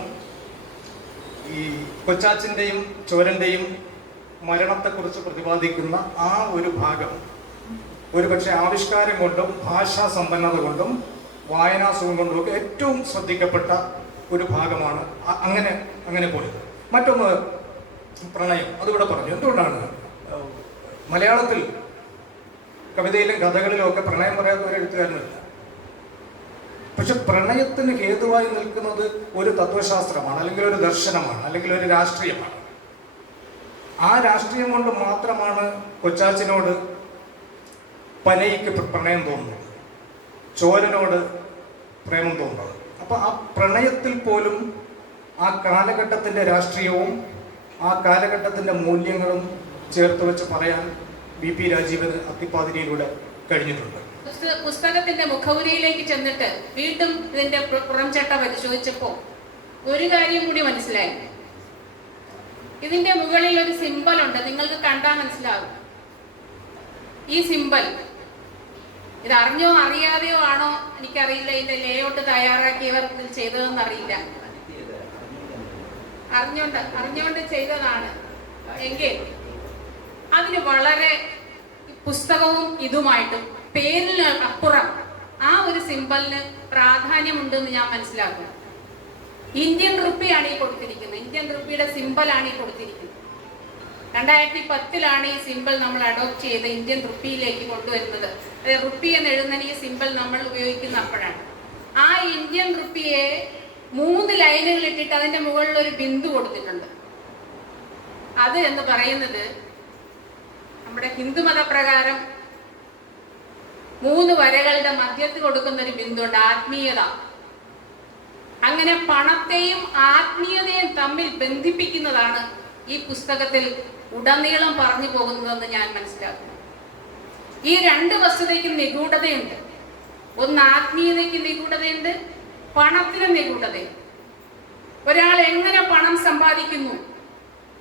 Speaker 4: ഈ കൊച്ചാച്ചിന്റെയും ചോരന്റെയും മരണത്തെക്കുറിച്ച് പ്രതിപാദിക്കുന്ന ആ ഒരു ഭാഗം ഒരുപക്ഷെ ആവിഷ്കാരം കൊണ്ടും ഭാഷാ സമ്പന്നത കൊണ്ടും വായനാസുഖം കൊണ്ടും ഒക്കെ ഏറ്റവും ശ്രദ്ധിക്കപ്പെട്ട ഒരു ഭാഗമാണ്. അങ്ങനെ അങ്ങനെ പോയത് മറ്റൊന്ന് പ്രണയം അതിവിടെ പറഞ്ഞു. എന്തുകൊണ്ടാണ് മലയാളത്തിൽ കവിതയിലും കഥകളിലും ഒക്കെ പ്രണയം പറയാത്ത ഒരു എഴുത്തുകാരനില്ല പക്ഷെ പ്രണയത്തിന് ഹേതുവായി നിൽക്കുന്നത് ഒരു തത്വശാസ്ത്രമാണ് അല്ലെങ്കിൽ ഒരു ദർശനമാണ് അല്ലെങ്കിൽ ഒരു രാഷ്ട്രീയമാണ്. ആ രാഷ്ട്രീയം കൊണ്ട് മാത്രമാണ് കൊച്ചാച്ചിനോട് പനയ്ക്ക് പ്രണയം തോന്നുന്നത് ചോരനോട് പ്രേമം തോന്നുന്നത്. അപ്പൊ ആ പ്രണയത്തിൽ പോലും ആ കാലഘട്ടത്തിന്റെ രാഷ്ട്രീയവും ആ കാലഘട്ടത്തിന്റെ മൂല്യങ്ങളും ചേർത്ത് വെച്ച് പറയാൻ ബി പി രാജീവന് അത്തിപ്പാതിരിയിലൂടെ കഴിഞ്ഞിട്ടുണ്ട്.
Speaker 5: പുസ്തകത്തിന്റെ മുഖവുരയിലേക്ക് ചെന്നിട്ട് വീണ്ടും ഇതിന്റെ പുറംചട്ട പരിശോധിച്ചപ്പോ ഒരു കാര്യം കൂടി മനസ്സിലായി. ഇതിന്റെ മുകളിൽ ഒരു സിമ്പൽ ഉണ്ട്. നിങ്ങൾക്ക് കണ്ടാൽ മനസ്സിലാകും ഈ സിമ്പൽ ഇത് അറിഞ്ഞോ അറിയാതെയോ ആണോ എനിക്കറിയില്ല. ഇതിന്റെ ലേഔട്ട് തയ്യാറാക്കിയവർ ഇതിൽ ചെയ്തതെന്ന് അറിയില്ല. അറിഞ്ഞോണ്ട് അറിഞ്ഞോണ്ട് ചെയ്തതാണ്. എങ്കിൽ അതിന് വളരെ പുസ്തകവും ഇതുമായിട്ട് പേരിന് അപ്പുറം ആ ഒരു സിമ്പലിന് പ്രാധാന്യമുണ്ടെന്ന് ഞാൻ മനസ്സിലാക്കുന്നു. ഇന്ത്യൻ റുപ്പിയാണ് ഈ കൊടുത്തിരിക്കുന്നത്. ഇന്ത്യൻ റുപ്പിയുടെ സിമ്പലാണ് ഈ കൊടുത്തിരിക്കുന്നത്. രണ്ടായിരത്തി പത്തിലാണ് ഈ സിമ്പിൾ നമ്മൾ അഡോപ്റ്റ് ചെയ്ത് ഇന്ത്യൻ റുപ്പിയിലേക്ക് കൊണ്ടുവരുന്നത്. റുപ്പി എന്ന് എഴുതുന്ന ഈ സിമ്പിൾ നമ്മൾ ഉപയോഗിക്കുന്ന അപ്പോഴാണ്. ആ ഇന്ത്യൻ റുപ്പിയെ മൂന്ന് ലൈനുകൾ ഇട്ടിട്ട് അതിന്റെ മുകളിൽ ഒരു ബിന്ദു കൊടുത്തിട്ടുണ്ട്. അത് എന്ന് പറയുന്നത് നമ്മുടെ ഹിന്ദുമത പ്രകാരം മൂന്ന് വരകളുടെ മധ്യത്തിൽ കൊടുക്കുന്ന ഒരു ബിന്ദുണ്ട് ആത്മീയത. അങ്ങനെ പണത്തെയും ആത്മീയതയും തമ്മിൽ ബന്ധിപ്പിക്കുന്നതാണ് ഈ പുസ്തകത്തിൽ ഉടനീളം പറഞ്ഞു പോകുന്നതെന്ന് ഞാൻ മനസ്സിലാക്കുന്നു. ഈ രണ്ട് വസ്തുതയ്ക്കും നിഗൂഢതയുണ്ട്. ഒന്ന് ആത്മീയതയ്ക്ക് നിഗൂഢതയുണ്ട് പണത്തിന് നിഗൂഢതയുണ്ട്. ഒരാൾ എങ്ങനെ പണം സമ്പാദിക്കുന്നു?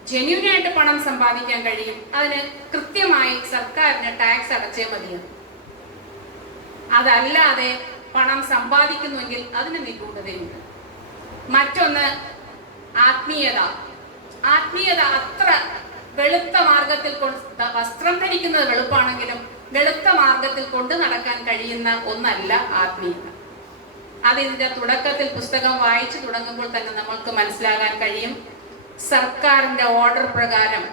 Speaker 5: ജെന്യൂനായിട്ട് പണം സമ്പാദിക്കാൻ കഴിയും. അതിന് കൃത്യമായി സർക്കാരിന് ടാക്സ് അടച്ചേ മതിയാണ് അതല്ലാതെ പണം സമ്പാദിക്കുന്നുവെങ്കിൽ അതിന് നിഗൂഢതയുണ്ട്. മറ്റൊന്ന് ആത്മീയത. ആത്മീയത അത്ര വെളുത്ത മാർഗത്തിൽ വസ്ത്രം ധരിക്കുന്നത് വെളുപ്പാണെങ്കിലും വെളുത്ത മാർഗത്തിൽ കൊണ്ടു നടക്കാൻ കഴിയുന്ന ഒന്നല്ല ആത്മീയത. അതിന്റെ തുടക്കത്തിൽ പുസ്തകം വായിച്ചു തുടങ്ങുമ്പോൾ തന്നെ നമ്മൾക്ക് മനസ്സിലാകാൻ കഴിയും. സർക്കാരിന്റെ ഓർഡർ പ്രകാരം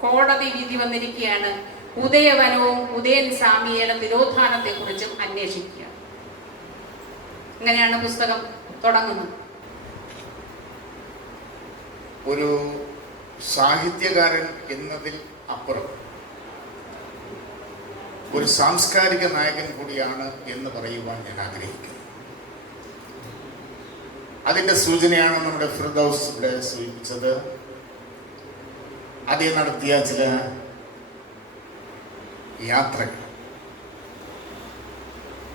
Speaker 5: കോടതി വിധി വന്നിരിക്കുകയാണ്. ഉദയവനവും ഉദയൻ സ്വാമിയുടെ നിരോധാനത്തെ കുറിച്ചും അന്വേഷിക്കുക. ഇങ്ങനെയാണ് പുസ്തകം തുടങ്ങുന്നത്.
Speaker 6: ഒരു സാഹിത്യകാരൻ എന്നതിൽ അപ്പുറം ഒരു സാംസ്കാരിക നായകൻ കൂടിയാണ് എന്ന് പറയുവാൻ ഞാൻ ആഗ്രഹിക്കുന്നു. അതിന്റെ സൂചനയാണ് നമ്മുടെ ഫിർദൌസ് ഇവിടെ സൂചിപ്പിച്ചത്. അദ്ദേഹം നടത്തിയ ചില യാത്രകൾ.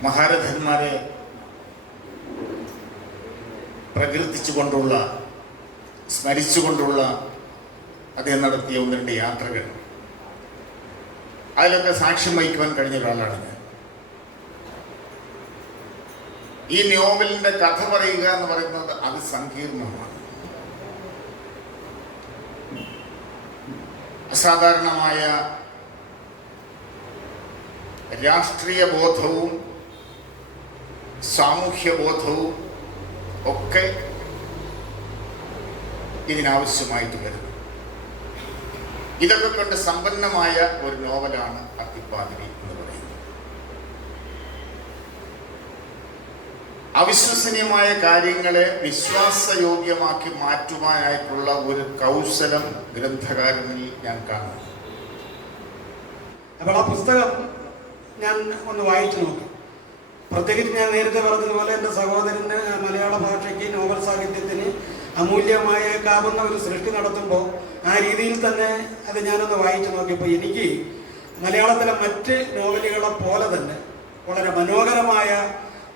Speaker 6: മഹാരഥന്മാരെ പ്രകീർത്തിച്ചുകൊണ്ടുള്ള സ്മരിച്ചുകൊണ്ടുള്ള അദ്ദേഹം നടത്തിയ ഒന്ന് രണ്ട് യാത്രകൾ. അതിലൊക്കെ സാക്ഷ്യം വഹിക്കുവാൻ കഴിഞ്ഞ ഒരാളാണ് ഞാൻ. ഈ നോവലിന്റെ കഥ പറയുക എന്ന് പറയുന്നത് അത് സങ്കീർണമാണ് അസാധാരണമായ രാഷ്ട്രീയ ബോധവും സാമൂഹ്യ ബോധവും ഒക്കെ ഇതിനാവശ്യമായിട്ട് വരുന്നു ഇതൊക്കെ കൊണ്ട് സമ്പന്നമായ ഒരു നോവലാണ് അത്തിപ്പാതിരി എന്ന് പറയുന്നത് അവിശ്വസനീയമായ കാര്യങ്ങളെ വിശ്വാസയോഗ്യമാക്കി മാറ്റുവാനായിട്ടുള്ള ഒരു കൗശലം ഗ്രന്ഥകാരനിൽ ഞാൻ കാണുന്നു.
Speaker 7: അപ്പോൾ ആ പുസ്തകം ഞാൻ ഒന്ന് വായിച്ചു നോക്കി. പ്രത്യേകിച്ച് ഞാൻ നേരത്തെ പറഞ്ഞതുപോലെ എന്റെ സഹോദരന് മലയാള ഭാഷയ്ക്ക് നോവൽ സാഹിത്യത്തിന് അമൂല്യമായ കാവുന്ന ഒരു സൃഷ്ടി നടത്തുമ്പോൾ ആ രീതിയിൽ തന്നെ അത് ഞാനൊന്ന് വായിച്ചു നോക്കിയപ്പോൾ എനിക്ക് മലയാളത്തിലെ മറ്റ് നോവലുകളെ പോലെ തന്നെ വളരെ മനോഹരമായ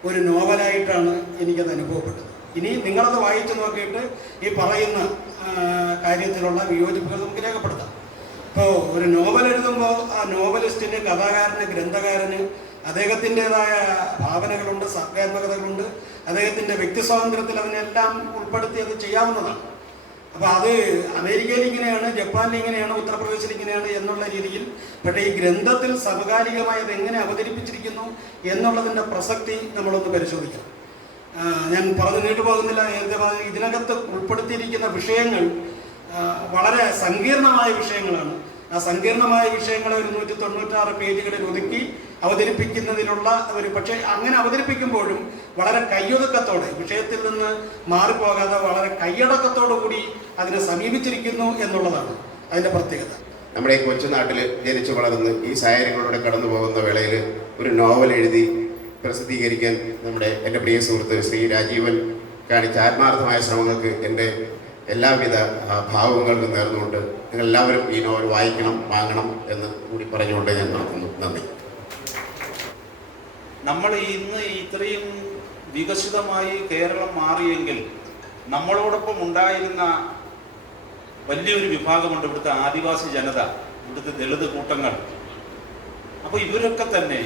Speaker 7: ഒരു നോവലായിട്ടാണ് എനിക്കത് അനുഭവപ്പെട്ടത്. ഇനി നിങ്ങളത് വായിച്ചു നോക്കിയിട്ട് ഈ പറയുന്ന കാര്യത്തിലുള്ള വിയോജിപ്പുകൾ നമുക്ക് രേഖപ്പെടുത്താം. ഇപ്പോൾ ഒരു നോവൽ എഴുതുമ്പോൾ ആ നോവലിസ്റ്റിന് കഥാകാരന് ഗ്രന്ഥകാരന് അദ്ദേഹത്തിന്റെതായ ഭാവനകളുണ്ട് സർഗാത്മകതകളുണ്ട് അദ്ദേഹത്തിന്റെ വ്യക്തി സ്വാതന്ത്ര്യത്തിൽ അതിനെല്ലാം ഉൾപ്പെടുത്തി അത് ചെയ്യാവുന്നതാണ്. അപ്പോൾ അത് അമേരിക്കയിൽ ഇങ്ങനെയാണ് ജപ്പാനിൽ ഇങ്ങനെയാണ് ഉത്തർപ്രദേശിൽ ഇങ്ങനെയാണ് എന്നുള്ള രീതിയിൽ. പക്ഷേ ഈ ഗ്രന്ഥത്തിൽ സമകാലികമായി അത് എങ്ങനെ അവതരിപ്പിച്ചിരിക്കുന്നു എന്നുള്ളതിന്റെ പ്രസക്തി നമ്മളൊന്ന് പരിശോധിക്കാം. ഞാൻ പറഞ്ഞു നീട്ടു പോകുന്നില്ല നേരത്തെ ഇതിനകത്ത് ഉൾപ്പെടുത്തിയിരിക്കുന്ന വിഷയങ്ങൾ വളരെ സങ്കീർണമായ വിഷയങ്ങളാണ്. ആ സങ്കീർണമായ വിഷയങ്ങളെ ഒരു നൂറ്റി തൊണ്ണൂറ്റാറ് പേജുകളിൽ ഒതുക്കി അവതരിപ്പിക്കുന്നതിനുള്ള ഒരു പക്ഷേ അങ്ങനെ അവതരിപ്പിക്കുമ്പോഴും വളരെ കയ്യൊതുക്കത്തോടെ വിഷയത്തിൽ നിന്ന് മാറിപ്പോകാതെ വളരെ കയ്യടക്കത്തോടു കൂടി അതിനെ സമീപിച്ചിരിക്കുന്നു എന്നുള്ളതാണ് അതിന്റെ പ്രത്യേകത.
Speaker 8: നമ്മുടെ ഈ കൊച്ചുനാട്ടിൽ ജനിച്ചു വളർന്ന് ഈ സാഹചര്യങ്ങളിലൂടെ കടന്നു പോകുന്ന വേളയിൽ ഒരു നോവൽ എഴുതി പ്രസിദ്ധീകരിക്കാൻ നമ്മുടെ എന്റെ പ്രിയ സുഹൃത്ത് ശ്രീ രാജീവൻ കാണിച്ച ആത്മാർത്ഥമായ ശ്രമങ്ങൾക്ക് എന്റെ എല്ലാവിധ ഭാവങ്ങളിലും ഭാവങ്ങളും നേർന്നുകൊണ്ട് നിങ്ങൾ എല്ലാവരും ഈ നോവൽ വായിക്കണം വാങ്ങണം എന്ന് കൂടി പറഞ്ഞുകൊണ്ട് ഞാൻ നടക്കുന്നു നന്ദി.
Speaker 9: നമ്മൾ ഇന്ന് ഇത്രയും വികസിതമായി കേരളം മാറിയെങ്കിൽ നമ്മളോടൊപ്പം ഉണ്ടായിരുന്ന വലിയൊരു വിഭാഗമുണ്ട് ഇവിടുത്തെ ആദിവാസി ജനത ഇവിടുത്തെ ദളിത് കൂട്ടങ്ങൾ. അപ്പോൾ ഇവരൊക്കെ തന്നെ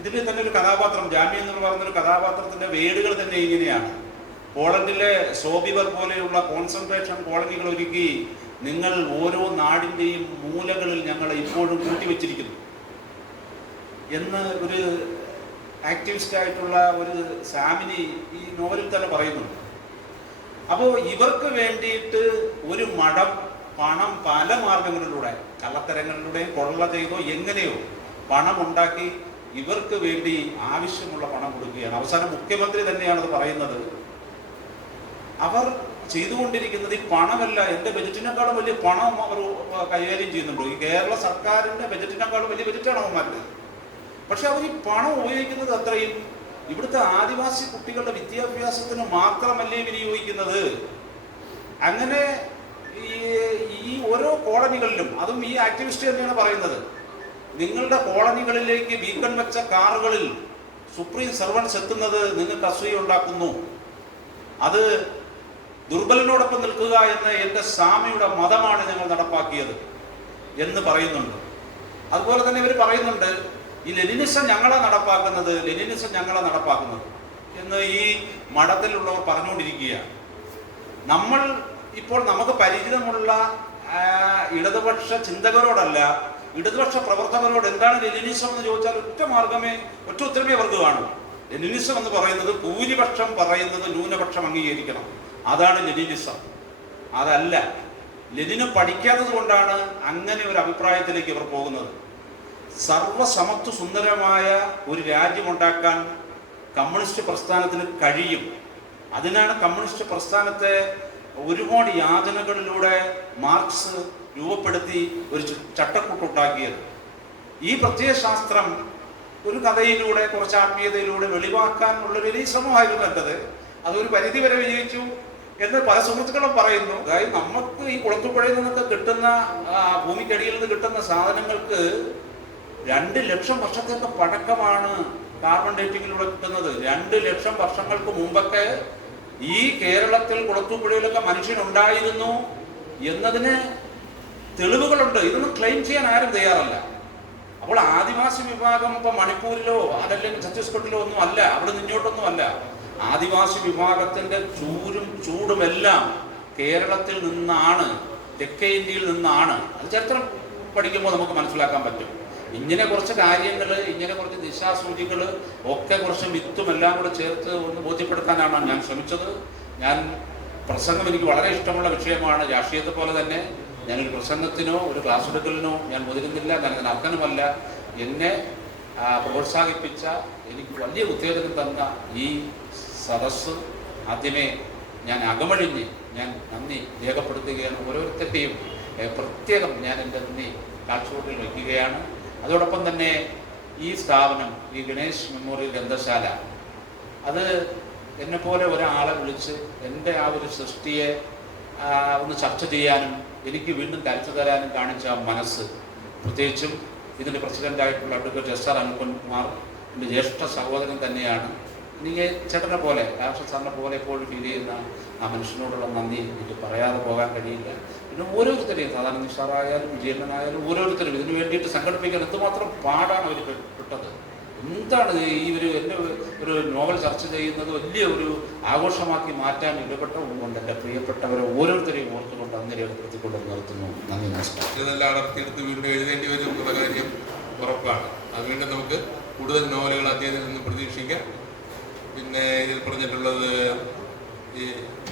Speaker 9: ഇതിൽ തന്നെ ഒരു കഥാപാത്രം ജാമ്യം എന്ന് പറയുന്ന ഒരു കഥാപാത്രത്തിന്റെ വേടുകൾ തന്നെ ഇങ്ങനെയാണ്. പോളണ്ടിലെ സോബിവർ പോലെയുള്ള കോൺസെൻട്രേഷൻ കോളനികൾ ഒരുക്കി നിങ്ങൾ ഓരോ നാടിന്റെയും മൂലകളിൽ ഞങ്ങളെ ഇപ്പോഴും കൂട്ടിവെച്ചിരിക്കുന്നു. എന്ന് ഒരു ആക്ടിവിസ്റ്റ് ആയിട്ടുള്ള ഒരു സാമിനി ഈ നോവലിൽ തന്നെ പറയുന്നുണ്ട്. അപ്പോൾ ഇവർക്ക് വേണ്ടിയിട്ട് ഒരു മഠം പണം പല മാർഗങ്ങളിലൂടെ കള്ളത്തരങ്ങളിലൂടെയും കൊള്ള ചെയ്തോ എങ്ങനെയോ പണം ഉണ്ടാക്കി ഇവർക്ക് വേണ്ടി ആവശ്യമുള്ള പണം കൊടുക്കുകയാണ്. അവസാനം മുഖ്യമന്ത്രി തന്നെയാണ് അത് പറയുന്നത്. അവർ ചെയ്തുകൊണ്ടിരിക്കുന്നത് ഈ പണമല്ല എന്റെ ബജറ്റിനേക്കാളും വലിയ പണം അവർ കൈകാര്യം ചെയ്യുന്നുണ്ടോ. ഈ കേരള സർക്കാരിന്റെ ബജറ്റിനേക്കാളും വലിയ ബജറ്റാണ് അവന്മാരുടെ. പക്ഷെ അവർ ഈ പണം ഉപയോഗിക്കുന്നത് അത്രയും ഇവിടുത്തെ ആദിവാസി കുട്ടികളുടെ വിദ്യാഭ്യാസത്തിന് മാത്രമല്ലേ വിനിയോഗിക്കുന്നത്? അങ്ങനെ ഈ ഓരോ കോളനികളിലും അതും ഈ ആക്ടിവിസ്റ്റ് തന്നെയാണ് പറയുന്നത്. നിങ്ങളുടെ കോളനികളിലേക്ക് വീക്കൺ വെച്ച കാറുകളിൽ സുപ്രീം സർവൻസ് എത്തുന്നത് നിങ്ങൾക്ക് അസൂയ ഉണ്ടാക്കുന്നു. അത് ദുർബലനോടൊപ്പം നിൽക്കുക എന്ന എന്റെ സ്വാമിയുടെ മതമാണ് ഞങ്ങൾ നടപ്പാക്കിയത് എന്ന് പറയുന്നുണ്ട്. അതുപോലെ തന്നെ ഇവർ പറയുന്നുണ്ട് ഈ ലെനിനിസം ഞങ്ങളെ നടപ്പാക്കുന്നത് ലെനിനിസം ഞങ്ങളെ നടപ്പാക്കുന്നത് എന്ന് ഈ മഠത്തിലുള്ളവർ പറഞ്ഞുകൊണ്ടിരിക്കുകയാണ്. നമ്മൾ ഇപ്പോൾ നമുക്ക് പരിചിതമുള്ള ഇടതുപക്ഷ ചിന്തകരോടല്ല ഇടതുപക്ഷ പ്രവർത്തകരോട് എന്താണ് ലെനിനിസം എന്ന് ചോദിച്ചാൽ ഒറ്റ മാർഗമേ ഒറ്റ ഉത്തരമേ അവർക്ക് കാണൂ. ലെനിനിസം എന്ന് പറയുന്നത് ഭൂരിപക്ഷം പറയുന്നത് ന്യൂനപക്ഷം അംഗീകരിക്കണം. അതാണ് ലെനിനിസം. അതല്ല. ലെനിന് പഠിക്കാത്തത് കൊണ്ടാണ് അങ്ങനെ ഒരു അഭിപ്രായത്തിലേക്ക് ഇവർ പോകുന്നത്. സർവസമത്വ സുന്ദരമായ ഒരു രാജ്യമുണ്ടാക്കാൻ കമ്മ്യൂണിസ്റ്റ് പ്രസ്ഥാനത്തിന് കഴിയും. അതിനാണ് കമ്മ്യൂണിസ്റ്റ് പ്രസ്ഥാനത്തെ ഒരുപാട് യാതനകളിലൂടെ മാർക്സ് രൂപപ്പെടുത്തി ഒരു ചട്ടക്കൂട്ടുണ്ടാക്കിയത്. ഈ പ്രത്യയശാസ്ത്രം ഒരു കഥയിലൂടെ കുറച്ച് ആത്മീയതയിലൂടെ വെളിവാക്കാനുള്ള വലിയ ശ്രമമായിരുന്നു എന്റെത് അതൊരു പരിധി വരെ വിജയിച്ചു എന്ന് പല സുഹൃത്തുക്കളും പറയുന്നു. അതായത് നമുക്ക് ഈ കുളത്തുപുഴയിൽ നിന്നൊക്കെ കിട്ടുന്ന ഭൂമിക്കടിയിൽ നിന്ന് കിട്ടുന്ന സാധനങ്ങൾക്ക് രണ്ട് ലക്ഷം വർഷത്തിന്റെ പഴക്കമാണ് കാർബൺ ഡേറ്റിങ്ങിലൂടെ കിട്ടുന്നത്. രണ്ട് ലക്ഷം വർഷങ്ങൾക്ക് മുമ്പൊക്കെ ഈ കേരളത്തിൽ കുളത്തൂപ്പുഴയിലൊക്കെ മനുഷ്യനുണ്ടായിരുന്നു എന്നതിന് തെളിവുകളുണ്ട്. ഇതൊന്നും ക്ലെയിം ചെയ്യാൻ ആരും തയ്യാറല്ല. അപ്പോൾ ആദിവാസി വിഭാഗം ഇപ്പൊ മണിപ്പൂരിലോ അതല്ലെങ്കിൽ ഛത്തീസ്ഗഡിലോ ഒന്നും അല്ല. അവിടെ നിന്നോട്ടൊന്നും അല്ല. ആദിവാസി വിഭാഗത്തിന്റെ ചൂരും ചൂടുമെല്ലാം കേരളത്തിൽ നിന്നാണ് തെക്കേ ഇന്ത്യയിൽ നിന്നാണ്. അത് ചരിത്രം പഠിക്കുമ്പോൾ നമുക്ക് മനസ്സിലാക്കാൻ പറ്റും. ഇങ്ങനെ കുറച്ച് കാര്യങ്ങൾ ഇങ്ങനെ കുറച്ച് ദിശാസൂചികൾ ഒക്കെ കുറച്ച് വിത്തും എല്ലാം കൂടെ ചേർത്ത് ഒന്ന് ബോധ്യപ്പെടുത്താനാണ് ഞാൻ ശ്രമിച്ചത്. ഞാൻ പ്രസംഗം എനിക്ക് വളരെ ഇഷ്ടമുള്ള വിഷയമാണ്. രാഷ്ട്രീയത്തെ പോലെ തന്നെ ഞാനൊരു പ്രസംഗത്തിനോ ഒരു ക്ലാസ് എടുക്കലിനോ ഞാൻ മുതിരുന്നില്ല ഞാൻ അതിന് അർഹനുമല്ല. എന്നെ പ്രോത്സാഹിപ്പിച്ച എനിക്ക് വലിയ ഉത്തേജനം തന്ന ഈ സദസ്സ് ആദ്യമേ ഞാൻ അകമഴിഞ്ഞ് ഞാൻ നന്ദി രേഖപ്പെടുത്തുകയാണ്. ഓരോരുത്തരുടെയും പ്രത്യേകം ഞാൻ എന്റെ നന്ദി കാഴ്ചവട്ടിൽ വയ്ക്കുകയാണ്. അതോടൊപ്പം തന്നെ ഈ സ്ഥാപനം ഈ ഗണേഷ് മെമ്മോറിയൽ ഗ്രന്ഥശാല അത് എന്നെപ്പോലെ ഒരാളെ വിളിച്ച് എന്റെ ആ ഒരു സൃഷ്ടിയെ ഒന്ന് ചർച്ച ചെയ്യാനും എനിക്ക് വീണ്ടും കരുത്തു തരാനും കാണിച്ച മനസ്സ് പ്രത്യേകിച്ചും ഇതിന്റെ പ്രസിഡന്റായിട്ടുള്ള അഡ്വക്കേറ്റ് എസ് ആർ അനിൽകുമാർ എന്റെ ജ്യേഷ്ഠ സഹോദരൻ തന്നെയാണ് എനിക്ക് ചേട്ടനെ പോലെ രാഷ്ട്ര സാറിനെ പോലെ എപ്പോഴും ഫീൽ ചെയ്യുന്ന ആ മനുഷ്യനോടുള്ള നന്ദി എനിക്ക് പറയാതെ പോകാൻ കഴിയില്ല. പിന്നെ ഓരോരുത്തരെയും സാധാരണ നിഷാറായാലും വിജയനായാലും ഓരോരുത്തരും ഇതിനു വേണ്ടിയിട്ട് സംഘടിപ്പിക്കാൻ എന്തുമാത്രം പാടാണ് അവർ പെട്ടത്. എന്താണ് ഈ ഒരു എന്റെ ഒരു നോവൽ ചർച്ച ചെയ്യുന്നത് വലിയ ഒരു ആഘോഷമാക്കി മാറ്റാൻ ഇടപെട്ടതുകൊണ്ട് എന്റെ പ്രിയപ്പെട്ടവരെ ഓരോരുത്തരെയും ഓർത്തുകൊണ്ട് അന്ന് രേഖപ്പെടുത്തിക്കൊണ്ട് നിർത്തുന്നു. നന്ദി നമസ്കാരം.
Speaker 10: ഇതെല്ലാം വീണ്ടും എഴുതേണ്ടി വരും കാര്യം ഉറപ്പാണ്. അത് വീണ്ടും നമുക്ക് കൂടുതൽ നോവലുകൾ അദ്ദേഹത്തിൽ നിന്ന് പ്രതീക്ഷിക്കാം. പിന്നെ ഇതിൽ പറഞ്ഞിട്ടുള്ളത് ഈ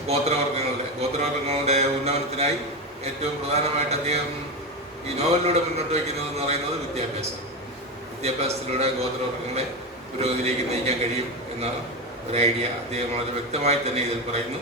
Speaker 10: ഗോത്രവർഗങ്ങളുടെ ഗോത്രവർഗങ്ങളുടെ ഉന്നമനത്തിനായി ഏറ്റവും പ്രധാനമായിട്ട് അദ്ദേഹം ഈ നോവലിലൂടെ മുന്നോട്ട് വയ്ക്കുന്നത് എന്ന് പറയുന്നത് വിദ്യാഭ്യാസം. വിദ്യാഭ്യാസത്തിലൂടെ ഗോത്രവർഗങ്ങളെ പുരോഗതിയിലേക്ക് നയിക്കാൻ കഴിയും എന്ന ഒരു ഐഡിയ അദ്ദേഹം വളരെ വ്യക്തമായി തന്നെ ഇതിൽ പറയുന്നു.